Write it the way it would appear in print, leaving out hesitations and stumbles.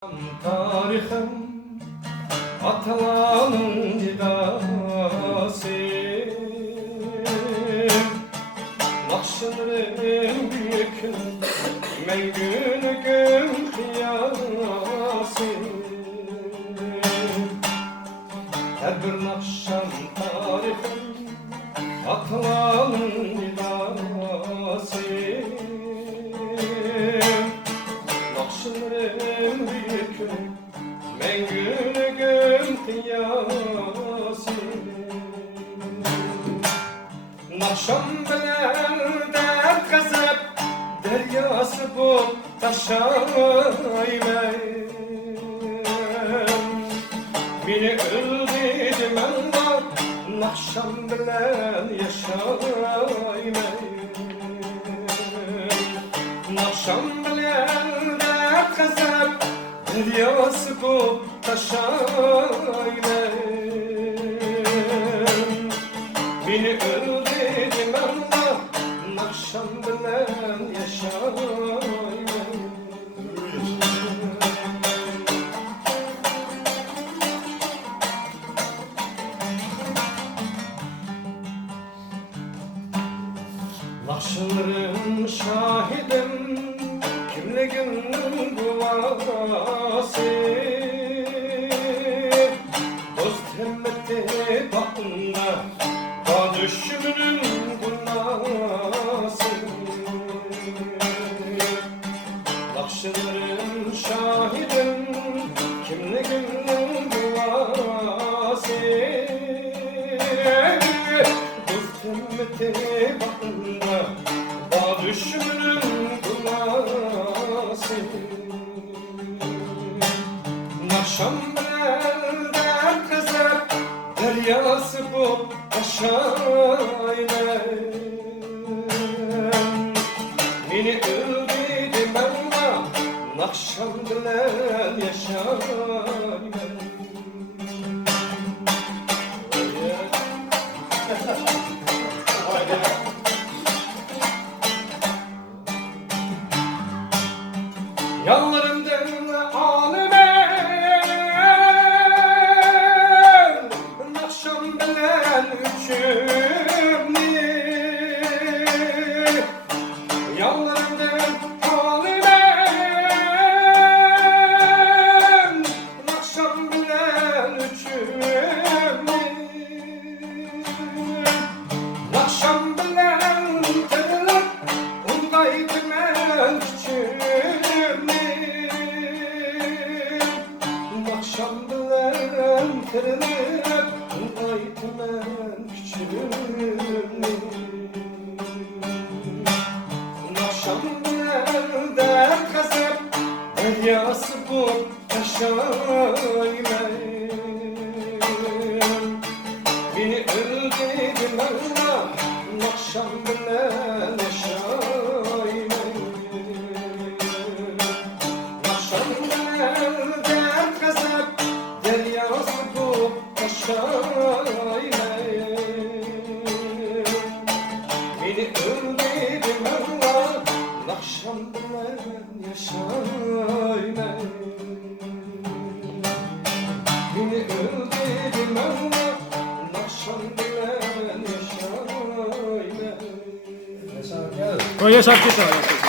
Tarixim atalanın nidası, Nakşilerin büyük mengün gün kıyası. Her bir nakşan tarixim atalanın nidası, Nakşilerin büyük mengün gün kıyası. Nakşam bilen dert gazap deryası bu taşaymen. Beni öldürdüm Allah, nakşam bilen yaşaymen. Nakşam bilen dert gazap deryası bu taşaymen. Beni öldürdüm Allah, nakşam bilen yaşaymen. Nakşılarım şahidim, kimligin guvası. Dost himmeti bakında da düşümünün gurnası. Nakşılarım şahidim, kimligin guvası. Dost himmeti bakında da düşümünün gurnası. Nakşam bilen dert gazap deryası bu taşaymen. Beni öldürdüm Allah, nakşam bilen yaşaymen. Yallarımdan alime, nakşam bilen üçümni. Yallarımdan alime, nakşam bilen üçümni. Nakşam bilen tırılıp, ungaytmen küçümni. Nakşam bilen tırılıp, ungaytmen küçümni. Nakşam bilen dert gazap deryası bu taşaymen. Beni öldürdüm Allah, nakşam bilen yaşaymen. Nakşam bilen dert gazap deryası bu taşaymen. Beni öldürdüm Allah, nakşam bilen yaşaymen. Beni öldürdüm Allah, nakşam bilen yaşaymen. Yaşar git abi.